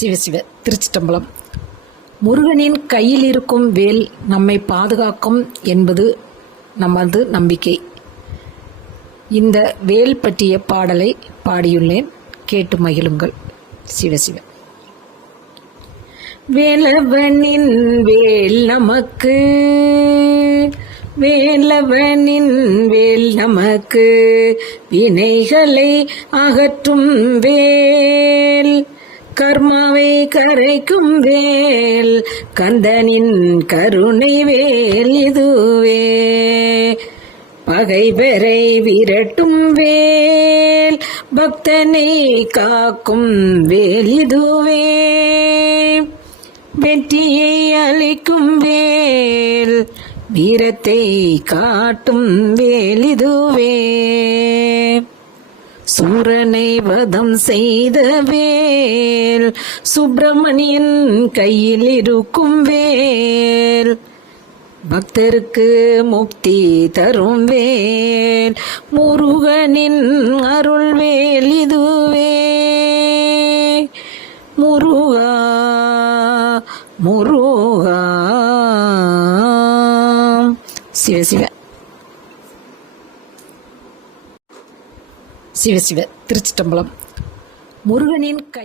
சிவசிவ திருச்சிட்டம்பலம். முருகனின் கையில் இருக்கும் வேல் நம்மை பாதுகாக்கும் என்பது நமது நம்பிக்கை. இந்த வேல் பற்றிய பாடலை பாடியுள்ளேன், கேட்டு மகிழுங்கள். சிவசிவ. வேலவனின் வேல் நமக்கு, வேலவனின் வேல் நமக்கு, வினைகளை அகற்றும் வேல், கர்மாவை கரைக்கும் வேல், கந்தனின் கருணை வேல் இதுவே, பகைவரை விரட்டும் வேல், பக்தனை காக்கும் வேல் இதுவே, வெற்றியை அளிக்கும் வேல், வீரத்தை காட்டும் வேல் இதுவே, சூரனை வதம் செய்த வேல், சுப்பிரமணியன் கையில் இருக்கும் வேல், பக்தருக்கு முக்தி தரும் வேல், முருகனின் அருள் வேல் இதுவே, முருகா முருகா. சிவசிவ. சிவசிவ திருச்சிட்டம்பலம். முருகனின் கை